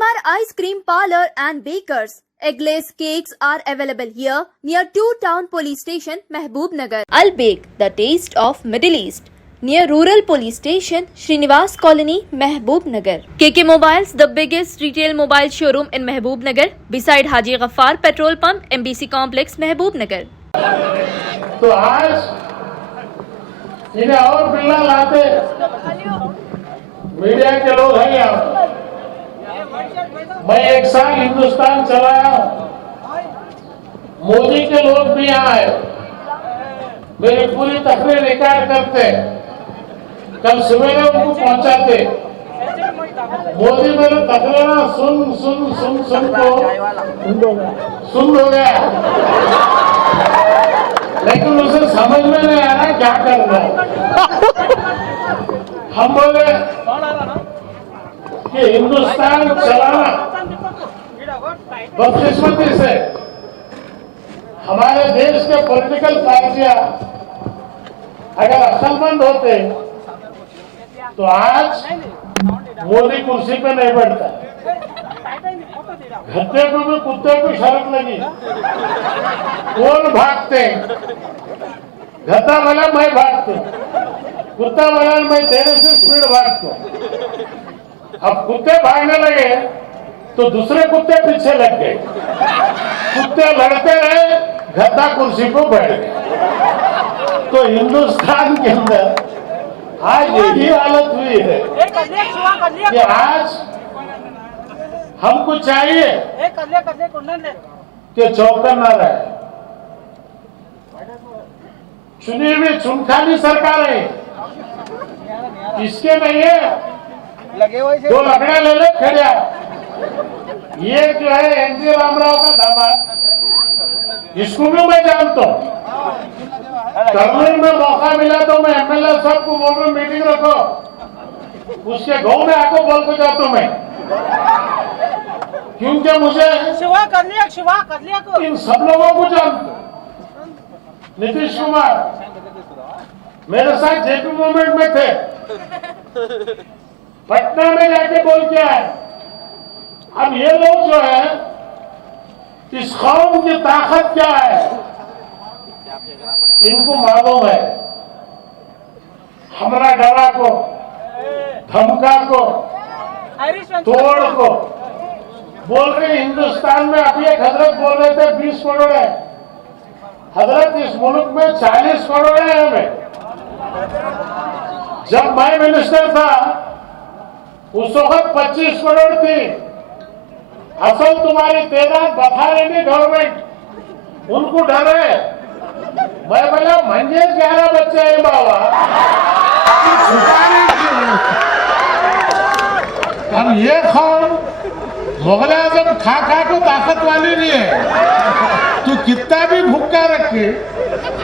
Shalimar Ice Cream Parlor and Bakers. Eggless cakes are available here near 2 Town Police Station, Mehboob-Nagar. Al Bake, the taste of Middle East. Near Rural Police Station, Srinivas Colony, Mehboob-Nagar. KK Mobiles, the biggest retail mobile showroom in Mehboob-Nagar, beside Haji Ghaffar Petrol Pump, MBC Complex, Mehboob-Nagar. तो आज इन्हें और बिल्ला लाते media के लोग हैं यहाँ। मैं 1 साल हिंदुस्तान चलाया, मोदी के लोग भी यहाँ आए, मेरी पूरी तकरीर रिकॉर्ड करते, कल सवेरे उनको पहुंचाते। मोदी मेरे तकरीर सुन हो गया, लेकिन उसे समझ में नहीं आ रहा क्या करना है। हम बोले कि हिंदुस्तान चलाना बदकिस्मती से हमारे देश के पॉलिटिकल पार्टियां अगर अक्लमंद होते तो आज मोदी कुर्सी पे नहीं बैठता। गद्दे को भी कुत्ते को शर्त लगी, कौन भागते? गद्दा वाला मैं भागता, कुत्ता वाला मैं तेरे से स्पीड भागता। अब कुत्ते भागने लगे तो दूसरे कुत्ते पीछे लग गए, कुत्ते लड़ते रहे, गद्दा कुर्सी को बैठ गए। तो हिंदुस्तान के अंदर आज यही हालत हुई है कि आज हमको चाहिए कि चौकन न रहे। चुनी हुई चुनखानी सरकार है, इसके नहीं है, दो लकड़ा ले ले खड़ा। ये जो है एनटी रामाराव का दामाद, इसको भी मैं जानता हूँ। करनूल में मौका मिला तो मैं एमएलए साहब को बोल रहा हूँ मीटिंग रखो, उसके गांव में आको बोल को जाता हूँ मैं, क्योंकि मुझे शिवा कर लिया को इन सब लोगों को जानता। नीतीश कुमार मेरे साथ जेपी मूवमेंट में थे, पटना में जाके बोल के आए। अब ये लोग जो है, इस कौम की ताकत क्या है इनको मालूम है। हमरा डरा को, धमका को, तोड़ को बोल रहे। हिंदुस्तान में अभी एक हजरत बोल रहे थे 20 करोड़ है। हजरत इस मुल्क में 40 करोड़ है हमें। जब मैं मिनिस्टर था उस वक्त 25 करोड़ थी। असल तुम्हारी तैनात बता रही गवर्नमेंट, उनको डर है। मैं बोला मंजे 11 बच्चे हैं बाबा, अब ये कौन मुगल आजम खा को ताकत वाली नहीं है। तो कितना भी भुक्का रखे,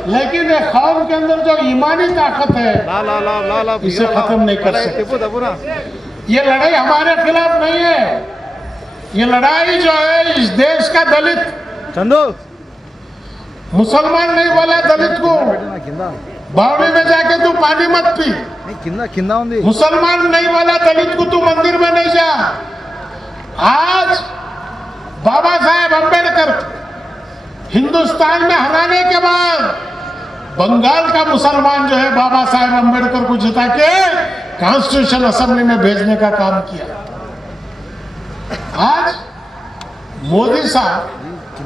लेकिन ये कौम के अंदर जो ईमानी ताकत है इसे खत्म नहीं कर सकते। ये लड़ाई हमारे खिलाफ नहीं है, ये लड़ाई जो है इस देश का दलित, चंदू मुसलमान नहीं बोला दलित को बावड़ी में जाके तू पानी मत पी, मुसलमान नहीं बोला दलित को तू मंदिर में नहीं जा। आज बाबा साहेब अम्बेडकर हिंदुस्तान में हराने के बाद बंगाल का मुसलमान जो है बाबा साहेब अम्बेडकर को जिता के कॉन्स्टिट्यूशन असेंबली में भेजने का काम किया। आज मोदी साहब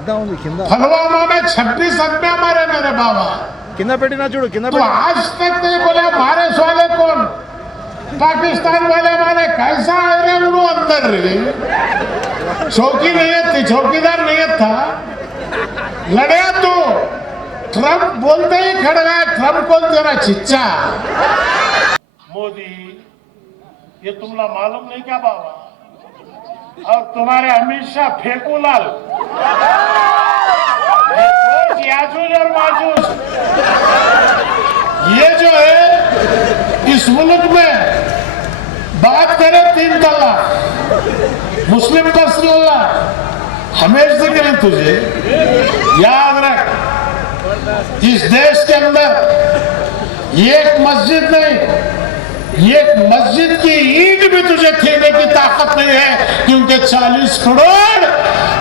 फलवामा में 26 आदमी मारे मेरे बाबा, तो आज तक नहीं बोला मारे वाले कौन? पाकिस्तान वाले मारे कैसा आए रे उन्हों अंदर रे, चौकी नहीं थी, चौकीदार नहीं था, लड़े तो ट्रम्प बोलते ही खड़ा है। ट्रम्प कौन तेरा चिच्चा? मोदी ये तुमला मालूम नहीं क्या बाबा? और तुम्हारे अमित शाह फेंकूलाल, याजूज और माजूज, ये जो है इस मुल्क में बात करें 3 तलाक, मुस्लिम पर्सनल लॉ, हमेशा करें तुझे याद रख, इस देश के अंदर एक मस्जिद नहीं, ये मस्जिद की ईंट भी तुझे छीनने की ताकत नहीं है, क्योंकि 40 करोड़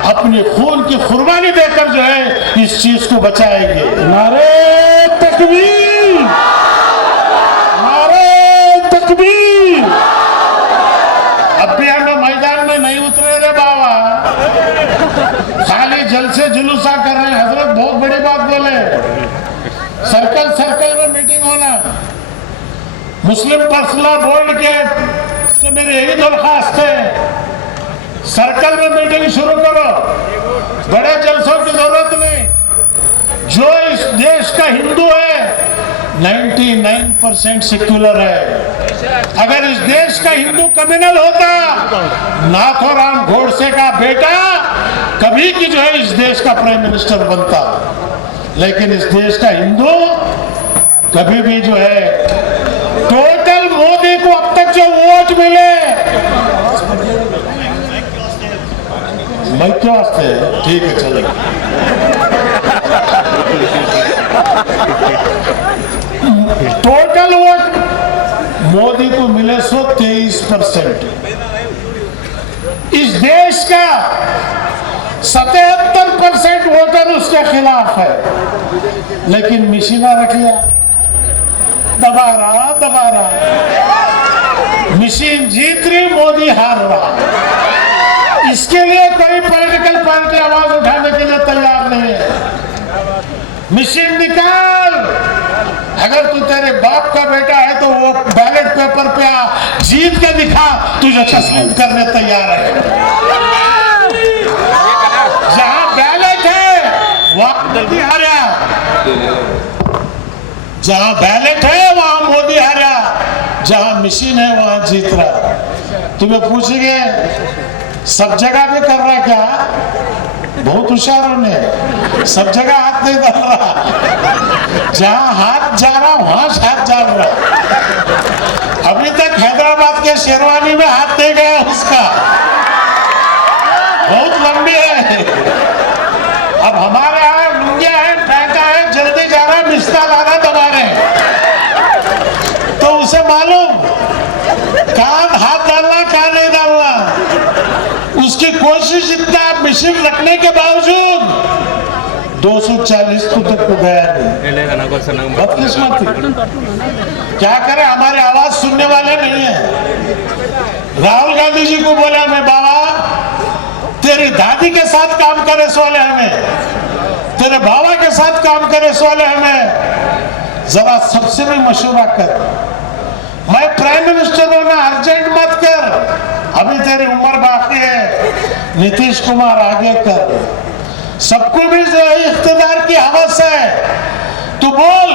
अपने खून की कुर्बानी देकर जो है इस चीज को बचाएंगे। नारे तकबीर, नारे तकबीर। अब भी हम मैदान में नहीं उतरे रे बाबा, खाली जलसे जुलूसा कर रहे हैं। हजरत बहुत बड़ी बात बोले, सर्कल सर्कल में मीटिंग होना। मुस्लिम पर्सनल बोर्ड के से मेरी यही दरखास्त है, सर्कल में मीटिंग शुरू करो, बड़े जलसों की जरूरत नहीं। जो इस देश का हिंदू है 99% सेक्युलर है। अगर इस देश का हिंदू कम्युनल होता, नाथोराम गोडसे का बेटा कभी की जो है इस देश का प्राइम मिनिस्टर बनता। लेकिन इस देश का हिंदू कभी भी जो है, टोटल मोदी को अब तक जो वोट मिले, मैं क्यों वास्ते, ठीक है चलेगा। टोटल वोट मोदी को मिले 123%। इस देश का 77% वोटर उसके खिलाफ है। लेकिन मिशीना रख लिया, दबा रहा, मशीन जीत रही, मोदी हार रहा। इसके लिए कोई पॉलिटिकल पार्टी आवाज उठाने के लिए तैयार नहीं है। मशीन निकाल, अगर तू तेरे बाप का बेटा है तो वो बैलेट पेपर पे जीत के दिखा, तुझे तस्लीम करने तैयार है। जहां बैलेट है वहां मोदी हारा, जहां बैलेट है वहां मोदी हारा, जहां मशीन है वहां जीत रहा। तुम्हें पूछेंगे सब जगह भी कर रहा क्या? बहुत होशियारों ने सब जगह हाथ नहीं डाल रहा, जहां हाथ जा रहा वहां हाथ जा रहा। अभी तक हैदराबाद के शेरवानी में हाथ नहीं गया उसका, बहुत लंबी है। अब हमारे यहाँ लुंगिया है, पैका है, जल्दी जा रहा, मिस्ता ला रहा, दबा रहे। तो उसे मालूम कहां हाथ डालना कहां नहीं डालना। उसकी कोशिश इतना मशीन रखने के बावजूद 240 तक तो गया नहीं। बदकिस्मत थी, क्या करे, हमारी आवाज सुनने वाले नहीं है। राहुल गांधी जी को बोला मैं, बाबा तेरी दादी के साथ काम करे इस वाले हमें, तेरे बाबा के साथ काम करे इस वाले हमें, जरा सबसे भी मशवरा कर। मैं प्राइम मिनिस्टर होना अर्जेंट मत कर, अभी तेरी उम्र बाकी है, नीतीश कुमार आगे कर। सबको भी जो है इख्तिदार की हवस है, तू बोल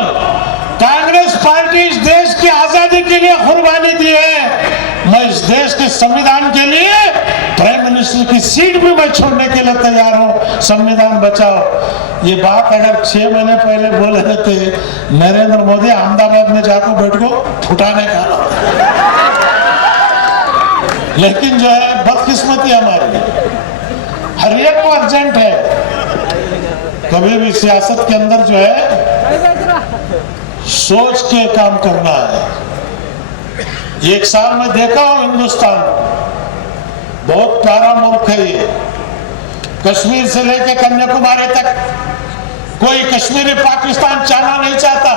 कांग्रेस पार्टी इस देश की आजादी के लिए कुर्बानी दी है, मैं इस देश के संविधान के लिए प्राइम मिनिस्टर की सीट भी मैं छोड़ने के लिए तैयार हूं, संविधान बचाओ। ये बात अगर 6 महीने पहले बोले रहते नरेंद्र मोदी अहमदाबाद में जाकर बैठ को फुटाने का, लेकिन जो है बदकिस्मती हमारी, हर एक को अर्जेंट है। कभी भी सियासत के अंदर जो है सोच के काम करना है। एक साल में देखा हूं हिंदुस्तान बहुत प्यारा मुल्क है ये, कश्मीर से लेकर कन्याकुमारी तक कोई कश्मीरी पाकिस्तान जाना नहीं चाहता।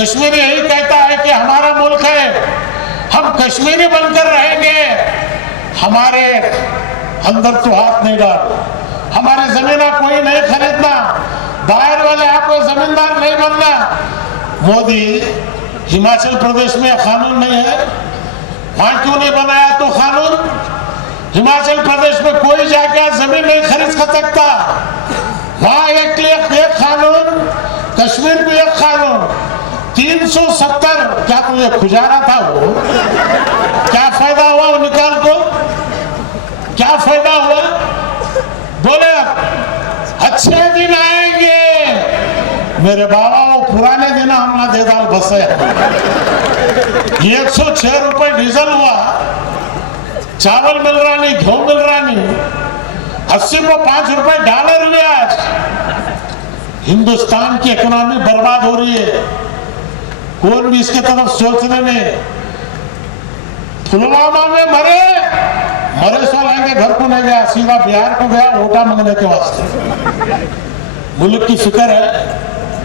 कश्मीरी यही कहता है कि हमारा मुल्क है, हम कश्मीरी बनकर रहेंगे, हमारे अंदर तो हाथ नहीं डाल, हमारी जमीन कोई नहीं खरीदना, बाहर वाले आपको जमींदार नहीं बनना। मोदी हिमाचल प्रदेश में कानून नहीं है, वहां क्यों नहीं बनाया तो कानून? हिमाचल प्रदेश में कोई जाकर जमीन नहीं खरीद सकता, वहां एक कानून, कश्मीर में एक कानून। 370 क्या तुझे खुजारा था वो? क्या फायदा हुआ वो निकाल को? क्या फायदा हुआ? बोले अच्छे दिन आएंगे मेरे बाबा, वो पुराने दिन हमला दे दाल बसे। 106 रुपए डीजल हुआ, चावल मिल रहा नहीं, गेहूं मिल रहा नहीं, 80 को 5 रुपए डॉलर हुए। आज हिंदुस्तान की इकोनॉमी बर्बाद हो रही है। कौन भी इसके तरफ सोचने नहीं। पुलवामा में मरे सो लाएंगे, घर को नहीं गया, सीधा बिहार को गया वोटा मांगने के वास्ते। मुल्क की फिक्र है,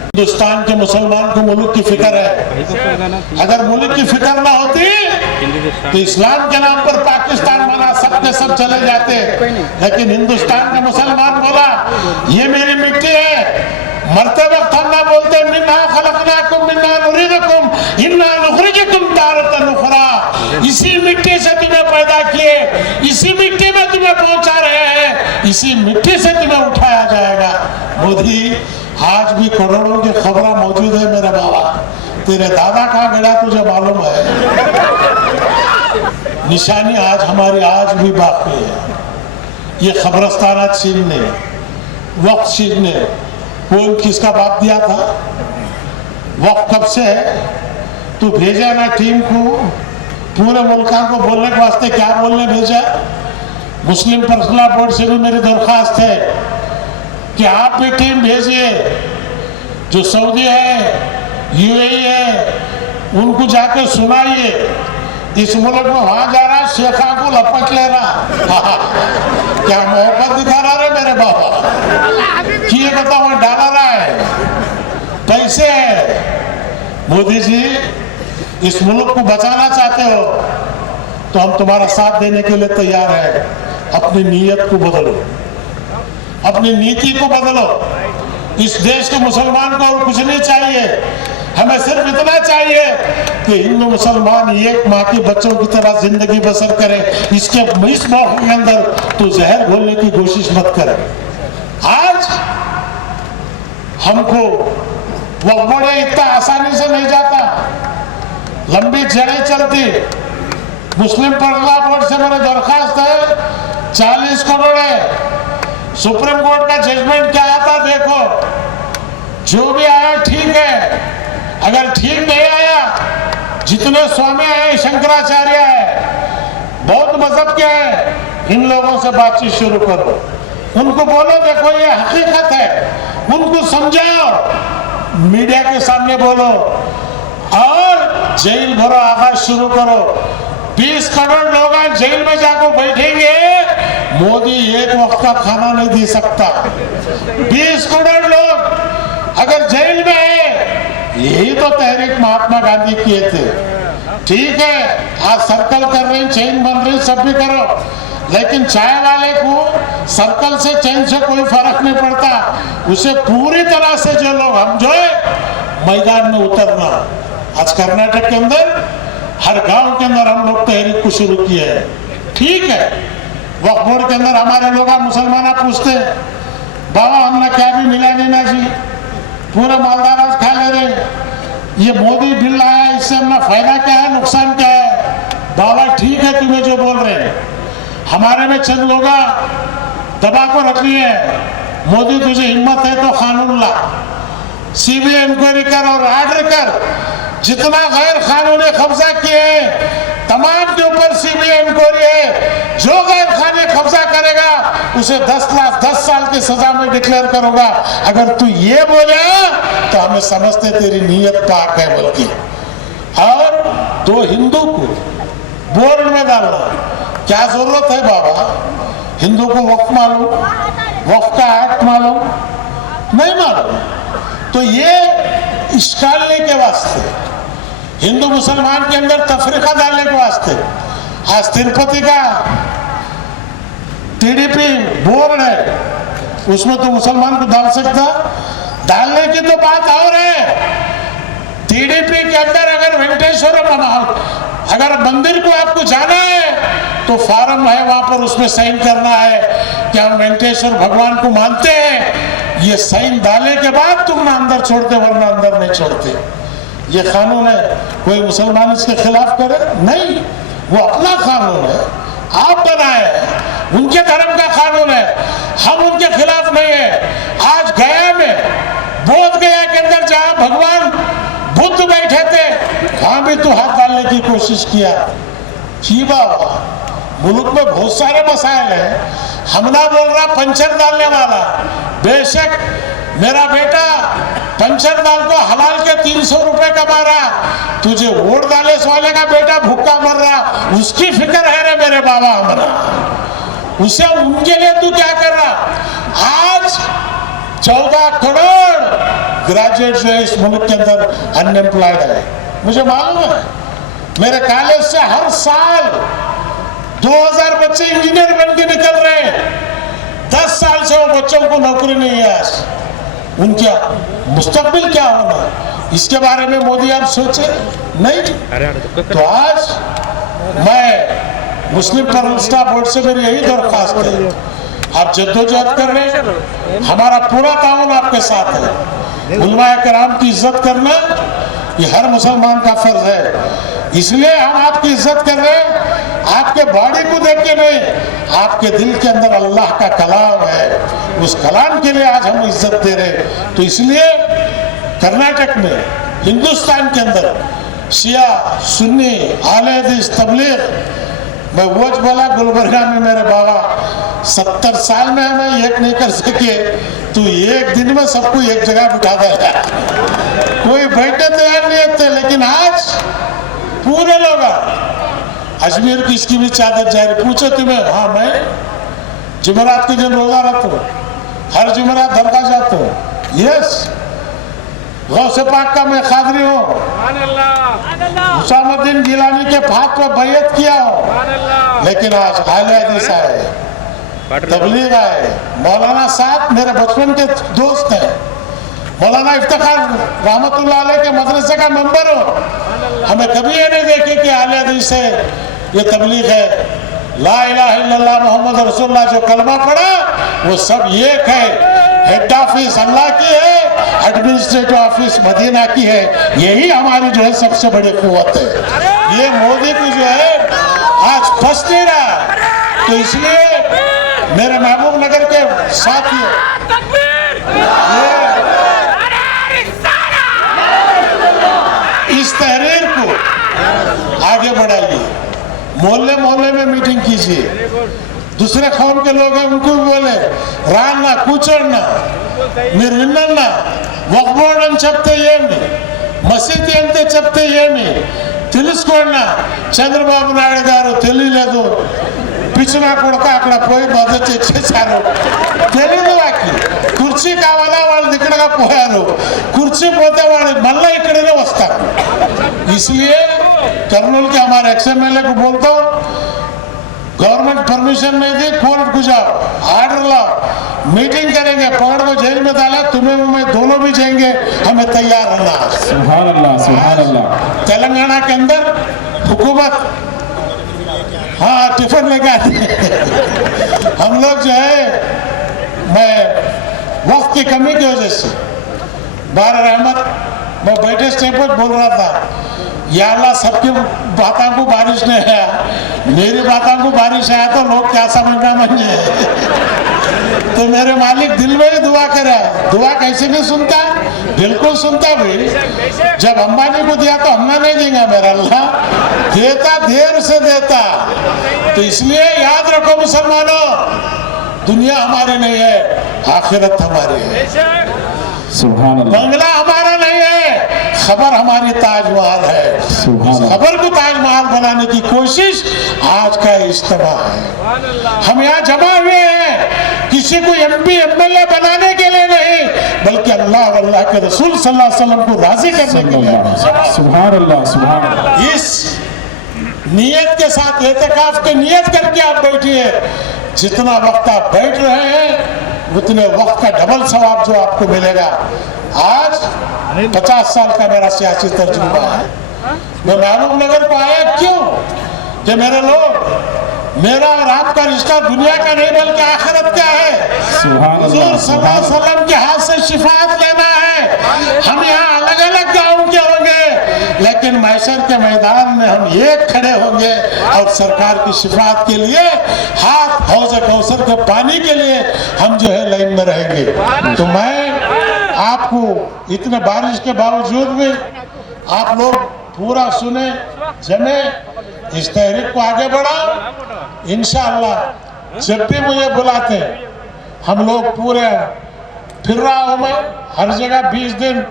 हिंदुस्तान के मुसलमान को मुल्क की फिक्र है। अगर मुल्क की फिक्र ना होती तो इस्लाम के नाम पर पाकिस्तान बना, सब के सब चले जाते। लेकिन हिंदुस्तान का मुसलमान बोला ये मेरी मिट्टी है। मरते वक्त हम ना बोलते मिन्ना खलकनाकुम मिन्ना नुरीदुकुम इन्ना नुखरिजुकुम तारतन उखरा। इसी मिट्टी से तुम्हें पैदा किए, इसी मिट्टी में तुम्हें पहुंचा रहे हैं, इसी मिट्टी से तुम्हें उठाया जाएगा। मोदी, आज भी करोड़ों की खबरें मौजूद है मेरे बाबा। तेरे दादा कहाँ गया तुझे मालूम है? निशानी आज हमारी आज भी बाकी है। ये खबरस्ताना छीनने, वक्त छीनने, कौन किसका बाप दिया था? वक्त कब से है? तू भेजा ना टीम को पूरे मुल्का को बोलने के वास्ते, क्या बोलने भेजा? मुस्लिम पर्सनल बोर्ड से भी मेरी दरख्वास्त है कि आप भी टीम भेजिए। जो सऊदी है, यूएई है, उनको जाकर सुनाइए इस मुल्क में वहां जा रहा शेखा को लपट ले रहा। क्या मोहब्बत दिखा रहा है मेरे बाबा कि ये बताओ डाला रहा है, पैसे है। मोदी जी, इस मुल्क को बचाना चाहते हो तो हम तुम्हारा साथ देने के लिए तैयार है। अपनी नीयत को बदलो, अपनी नीति को बदलो। इस देश के मुसलमान को और कुछ नहीं चाहिए, हमें सिर्फ इतना चाहिए कि हिंदू मुसलमान एक माँ के बच्चों की तरह जिंदगी बसर करे। इस मौके के अंदर तू जहर घोलने की कोशिश मत कर। आज हमको वह बड़े इतना आसानी से नहीं जाता, लंबी जड़ें चलती। मुस्लिम पर्सनल बोर्ड से मेरी दरखास्त है, 40 करोड़ है। सुप्रीम कोर्ट का जजमेंट क्या आता देखो, जो भी आया ठीक है, अगर ठीक नहीं आया, जितने स्वामी आए, शंकराचार्य है, बौद्ध मजहब के हैं, इन लोगों से बातचीत शुरू करो। उनको बोलो देखो ये हकीकत है, उनको समझाओ, मीडिया के सामने बोलो और जेल भरो, आगाज शुरू करो। 20 करोड़ लोग आज जेल में जाकर बैठेंगे, मोदी एक वक्त का खाना नहीं दे सकता। 20 करोड़ लोग अगर जेल में है, यही तो तहरीक महात्मा गांधी किए थे। ठीक है, आज सर्कल कर रहे हैं, चेन बन रही, सब भी करो, लेकिन चाय वाले को सर्कल से चेन से कोई फर्क नहीं पड़ता। उसे पूरी तरह से जो लोग हम जो है मैदान में उतरना। आज कर्नाटक के अंदर हर गांव के अंदर हम लोग तहरीक को शुरू किए हैं। ठीक है, वक्फ बोर्ड के अंदर हमारे लोग मुसलमान पूछते हैं बाबा हमने क्या भी मिला नहीं ना जी, पूरे मालदार आज खा ले रहे। ये मोदी बिल आया, इससे हमने फायदा क्या है, नुकसान क्या है? बाबा ठीक है तुम्हें जो बोल रहे हैं, हमारे में चंद लोग दबा को रख लिए। मोदी तुझे हिम्मत है तो कानून ला, सीबीआई इंक्वायरी कर और आर्डर कर। जितना गैर कानूनी कब्जा किए तमाम के ऊपर सीबीआई इंक्वायरी है। जो गैर कानूनी कब्जा करेगा उसे 10 साल की सजा में डिक्लेयर करूंगा। अगर तू ये बोले तो हमें समझते तेरी नीयत पाक है बोल के। और दो हिंदू को बोर्ड में डालना क्या जरूरत है बाबा? हिंदू को वक्फ मालूम, वक्फ का एक्ट मालूम नहीं मालूम, तो ये इश्कालने के वास्ते, हिंदू मुसलमान के अंदर तफरीका डालने के वास्ते आज तिरुपति का टीडीपी बोर्ड है, उसमें तो मुसलमान को डाल सकता? डालने की तो बात और है। टीडीपी के अंदर अगर वेंकटेश्वर अगर मंदिर को आपको जाना है तो फॉर्म है वहां पर, उसमें साइन करना है कि हम वेंकटेश्वर भगवान को मानते हैं। ये साइन डालने के बाद तुम ना अंदर छोड़ते, वरना अंदर नहीं छोड़ते। ये कानून है, कोई मुसलमान इसके खिलाफ करे नहीं, वो अपना कानून है, आप बनाए, उनके धर्म का कानून है, हम उनके खिलाफ नहीं है। आज गया में, बोध गया के अंदर जहां भगवान बुद्ध बैठे थे, वहां भी तो हाथ डालने की कोशिश किया। जी बाबा, मुल्क में बहुत सारे मसाइल हैं, हम ना बोल रहा पंचर डालने वाला। बेशक मेरा बेटा पंचर दाल को हलाल के 300 रुपए का मारा, तुझे वोट डाले वाले का बेटा भूखा मर रहा, उसकी फिक्र है रे मेरे बाबा हमारा, उसे उनके लिए तू क्या कर रहा। आज 14 करोड़ ग्रेजुएट जो है इस मुल्क के अंदर अनएम्प्लॉयड है। मुझे मालूम है मेरे कॉलेज से हर साल 2000 बच्चे इंजीनियर बन के निकल रहे हैं। 10 साल से वो बच्चों को नौकरी नहीं है। उनका मुस्तकबिल क्या होना, इसके बारे में मोदी आप सोचे नहीं। तो आज मैं मुस्लिम परवरिस्ता बोर्ड से मेरी यही दरख्वास्त है, आप जद्दोजहद कर रहे हैं, हमारा पूरा ताउन आपके साथ है। उलमाए कराम की इज्जत करना ये हर मुसलमान का फर्ज है, इसलिए हम आपकी इज्जत कर रहे हैं। आपके बॉडी को देख के नहीं, आपके दिल के अंदर अल्लाह का कलाम है, उस कलाम के लिए आज हम इज्जत दे रहे हैं। तो इसलिए कर्नाटक में, हिंदुस्तान के अंदर शिया सुन्नी आले हदीस तबलीग, मैं वो बोला गुलबर्गा में मेरे बाबा 70 साल में हमें एक नहीं कर सके, तो एक दिन में सबको एक जगह बिठा देगा, कोई बैठने तैयार नहीं होते। लेकिन आज पूरे लोग अजमेर की इसकी भी चादर जारी, पूछो तुम्हें, हाँ मैं जुमेरात के दिन रोजा रखता हूँ, हर जुमेरात दरगाह जाता हूँ, यस गौसे पाक का मैं खादरी हूँ, हुसैनुद्दीन गिलानी के फात पर बैयत किया हूँ। लेकिन आज आले हदीस आए, तबलीग आए, मौलाना साहब मेरे बचपन के दोस्त हैं, मौलाना इफ्तिखार रहमतुल्लाह अलैह के मदरसे का मेंबर हूँ। हमें कभी ये नहीं देखे कि आले हदीस है, ये तबलीग है, ला इलाहा इल्लल्लाह मोहम्मद रसूलुल्लाह जो कलमा पढ़ा वो सब एक है। हेड ऑफिस अल्लाह की है, एडमिनिस्ट्रेटिव ऑफिस मदीना की है, यही हमारी जो है सबसे बड़ी कुव्वत है। ये मोदी को जो है आज फंस नहीं रहा। तो इसलिए मेरे महबूब नगर के साथियों, इस तहरीर को आगे बढ़ाइए, मोहल्ले मोहल्ले में मीटिंग कीजिए, दूसरे कौम के लोग हैं उनको भी बोले राना కూర్చోన్నా మీరు విన్నన్నా వక్ఫ్ అని చెప్తే ఏమి, మసీదు అంటే చెప్తే ఏమి తెలుసుకోండి. చంద్రబాబు నాయుడు గారు తెలియలేదు, పిచ్చినా కొడుక అక్కడ పోయి మద్దతు ఇచ్చేశారు, తెలియదు వాకి కుర్చీ కావాలా వాళ్ళు దిక్కడగా పోయారు, కుర్చీ పోతే వాళ్ళు మళ్ళీ ఇక్కడనే వస్తారు. इसलिए कर्नूल के हमारे XMLA को बोलता हूँ, गवर्नमेंट परमिशन नहीं दी, कोर्ट को जाओ, आर्डर लाओ, मीटिंग करेंगे, पकड़ को जेल में डाला, तुम्हें मैं दोनों भी जाएंगे, हमें तैयार रहना। सुभान अल्लाह, सुभान अल्लाह। तेलंगाना के अंदर हुकूमत हाँ टिफिन लेके आती है। हम लोग जो है, मैं वक्त की कमी की वजह से बार रहमत मैं बैठे स्टेज पर बोल रहा था, या अल्लाह सबकी बातों को बारिश नहीं आया, मेरी बातों को बारिश आया तो लोग क्या समझना मंजे। तो मेरे मालिक दिल में ही दुआ करे, दुआ कैसे नहीं सुनता, बिल्कुल सुनता भाई। जब अंबानी को दिया तो हमने नहीं देंगे, मेरा अल्लाह देता, देर से देता। तो इसलिए याद रखो मुसलमानों, दुनिया हमारी नहीं है, आखिरत हमारी है। बंगला हमारा नहीं है, खबर हमारी ताजमहल है। खबर को ताजमहल बनाने की कोशिश आज का इज्तिमा है। हम यहाँ जमा हुए हैं किसी को MP MLA बनाने के लिए नहीं, बल्कि अल्लाह और अल्लाह के रसूल सल्लल्लाहु अलैहि वसल्लम को राजी करने के लिए। सुभान अल्लाह, सुभान अल्लाह। इस नियत के साथ, एतकाफ की नियत करके आप बैठिए, जितना वक्त आप बैठ रहे हैं उतने वक्त का डबल सवाब जो आपको मिलेगा। आज 50 साल का मेरा सियासी तजुर्बा है। मैं महबूब नगर को आया क्यों कि मेरे लोग, मेरा और आपका रिश्ता दुनिया का नहीं बल्कि आखिरत का है। हुजूर सल्लल्लाहु अलैहि वसल्लम के हाथ से शिफात लेना है। हम यहाँ अलग अलग गाँव के होंगे, लेकिन महशर के मैदान में हम एक खड़े होंगे और सरकार की शिफात के लिए हाथ हौज़े कौसर के पानी के लिए हम जो है लाइन में रहेंगे। तो मैं आपको इतने बारिश के बावजूद भी आप लोग पूरा सुने, जमे, इस तहरीक को आगे बढ़ाओ। इंशाअल्लाह जब भी मुझे बुलाते हम लोग पूरे फिर रहा हूँ मैं हर जगह 20 दिन,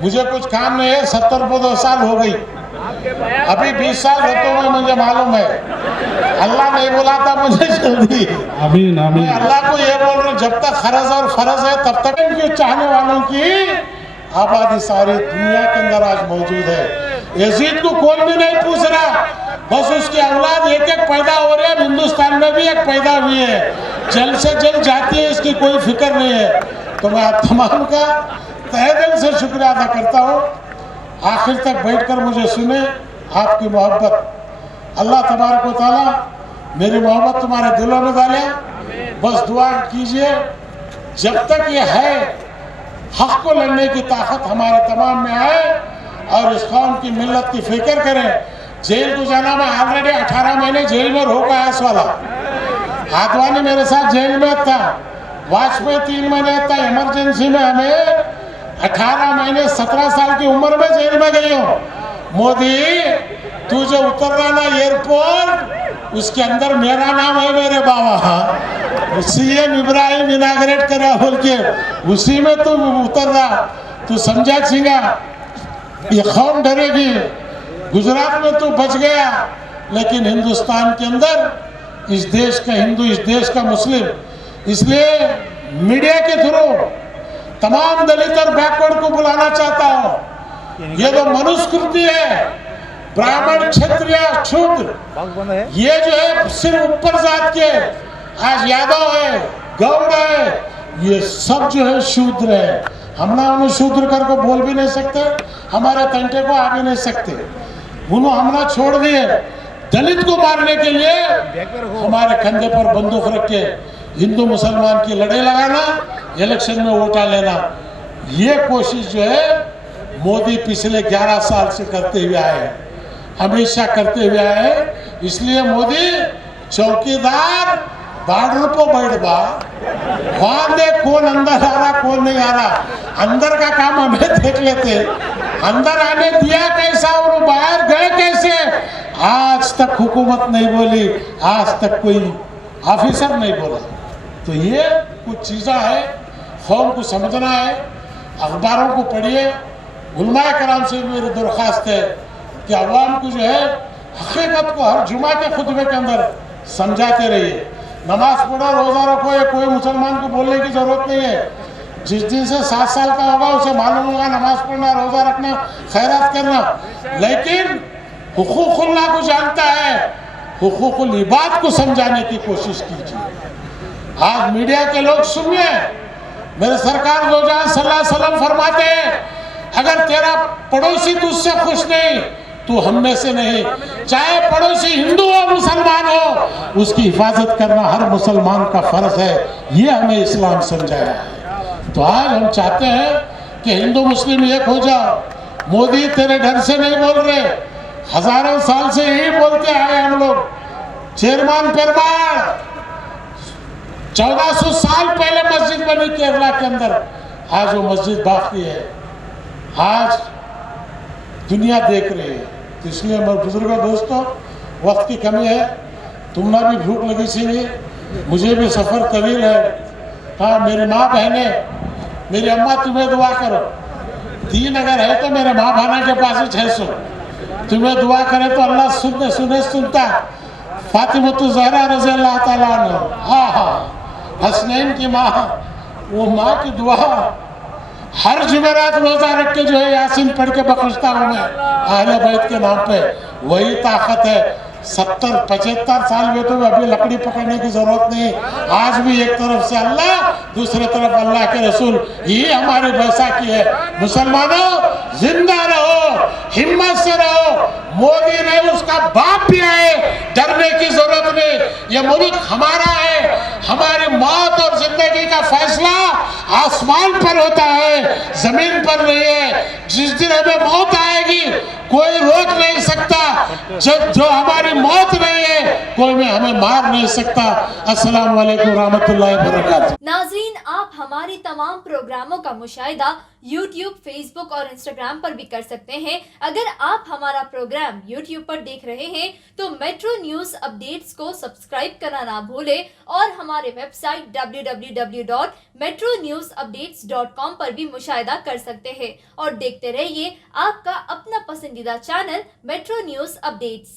मुझे कुछ काम नहीं है। 70-72 साल हो गई, अभी 20 साल होते हुए मुझे मालूम है अल्लाह नहीं बुलाता मुझे जल्दी। आमीन आमीन। मैं अल्लाह को ये बोल रहा हूँ, जब तक खरज और फरज है तब तक इनके चाहने वालों की आबादी सारी दुनिया के अंदर आज मौजूद है। यजीद को कोई भी नहीं पूछ रहा, बस उसकी औलाद एक एक पैदा हो रही है। हिंदुस्तान में भी एक पैदा हुई है, जल्द से जल्द जाती है, इसकी कोई फिक्र नहीं है। तो मैं आप तमाम का तहे दिल से शुक्रिया अदा करता हूँ। आखिर तक बैठकर मुझे सुने, आपकी मोहब्बत अल्लाह तबारक व तआला मेरी मोहब्बत तुम्हारे दिलों में डाले। बस दुआ कीजिए, जब तक ये है हक को लड़ने की ताकत हमारे तमाम में आए और इस कौम की मिल्लत की फिक्र करें। जेल को जाना, मैं ऑलरेडी 18 महीने जेल में रो गया इस वाला। आदवानी मेरे साथ जेल में था, वाजपेयी 3 महीने था, इमरजेंसी में हमें 18 महीने 17 साल की उम्र में जेल में गई हूँ। मोदी तू जो उतर रहा ना एयरपोर्ट, उसके अंदर मेरा नाम है मेरे बाबा, सीएम इब्राहिम इनाग्रेट करा बोल के उसी में तू उतर रहा। तू समझा छिंगा ये कौम डरेगी। गुजरात में तू बच गया, लेकिन हिंदुस्तान के अंदर इस देश का हिंदू, इस देश का मुस्लिम, इसलिए मीडिया के थ्रू तमाम दलित और बैकवर्ड को बुलाना चाहता हूँ। ये तो मनुस्मृति है, ब्राह्मण क्षत्रिय शूद्र, ये जो है सिर्फ ऊपर जात के, आज यादव है, गौड़ है, ये सब जो है शूद्र है। हम ना उन्हें शूद्र करके बोल भी नहीं सकते, हमारे तंटे को आ भी नहीं सकते। उन्होंने हमने छोड़ दिए। दलित को मारने के लिए हमारे कंधे पर बंदूक रख के हिंदू मुसलमान की लड़ाई लगाना, इलेक्शन में वोटा लेना, ये कोशिश जो है मोदी पिछले 11 साल से करते हुए आए हैं, हमेशा करते हुए आए हैं। इसलिए मोदी चौकीदार बॉर्डर पर बैठ बा, वहां देख कौन अंदर आ रहा कौन नहीं आ रहा। अंदर का काम हमें देख लेते, अंदर आने दिया कैसा और बाहर गए कैसे, आज तक हुकूमत नहीं बोली, आज तक कोई ऑफिसर नहीं बोला। तो ये कुछ चीज़ें हैं, कौम को समझना है। अखबारों को पढ़िए, उलमाए कराम से मेरी दरख्वास्त है कि अवाम को जो है हकीकत को हर जुमा के खुतबे के अंदर समझाते रहिए। नमाज पढ़ो, रोज़ा रखो, ये कोई मुसलमान को बोलने की ज़रूरत नहीं है। जिस दिन से 7 साल का होगा उसे मालूम होगा नमाज पढ़ना, रोज़ा रखना, खैरात करना। लेकिन हुकूकुल्लाह को जानता है, हुकूकुल इबाद को समझाने की कोशिश कीजिए। आज मीडिया के लोग सुनिए, मेरे सरकार दो जहां सल्लल्लाहु अलैहि वसल्लम फरमाते हैं, अगर तेरा पड़ोसी तुझसे खुश नहीं, तू हम में से नहीं। चाहे पड़ोसी हिंदू हो मुसलमान हो, उसकी हिफाजत करना हर मुसलमान का फर्ज है। ये हमें इस्लाम समझाया है। तो आज हम चाहते हैं कि हिंदू मुस्लिम एक हो जाओ। मोदी तेरे डर से नहीं बोल रहे, हजारों साल से यही बोलते आए हम लोग। चेयरमैन पेरमाल 1400 साल पहले मस्जिद बनी केरला के अंदर, आज वो मस्जिद बाकी है, आज दुनिया देख रही है। तो इसलिए मेरे बुजुर्गों दोस्तों, वक्त की कमी है, तुमने भी भूख लगी सी, मुझे भी सफ़र तवील है। हाँ, मेरी माँ बहनें, मेरी अम्मा तुम्हें दुआ करो। 3 अगर है तो मेरे माँ भाना के पास ही 600, तुम्हें दुआ करे तो अल्लाह सुने सुनता। फातिमा ज़हरा रज़ी अल्लाह ताला अन्हा, हाँ हाँ, हसनैन की माँ, वो माँ की दुआ हर जुमेरात रोजा रख के जो है यासीन पढ़ के बख्शता हूँ मैं अहले बैत के नाम पे। वही ताकत है। 70-75 साल में तो अभी लकड़ी पकड़ने की जरूरत नहीं। आज भी एक तरफ से अल्लाह, दूसरे तरफ अल्लाह के रसूल, ये हमारी बैसाखी है। मुसलमानों जिंदा रहो, हिम्मत से रहो। मोदी नहीं, उसका बाप भी आए, डरने की जरूरत नहीं। ये मुल्क हमारा है, हमारी मौत और जिंदगी का फैसला आसमान पर होता है, जमीन पर नहीं है। जिस दिन हमें मौत आएगी कोई रोक नहीं सकता, जो हमारी मौत नहीं है कोई में हमें मार नहीं सकता। अस्सलाम वालेकुम रहमतुल्लाहि व बरकातहू। नाज़रीन, आप हमारी तमाम प्रोग्रामों का मुशाहिदा YouTube, Facebook और Instagram पर भी कर सकते हैं। अगर आप हमारा प्रोग्राम YouTube पर देख रहे हैं तो मेट्रो न्यूज़ अपडेट्स को सब्सक्राइब करना ना भूलें और हमारे वेबसाइट www.metronewsupdates.com पर भी मुशाहिदा कर सकते हैं और देखते रहिए आपका अपना पसंदीदा चैनल मेट्रो न्यूज़ अपडेट्स।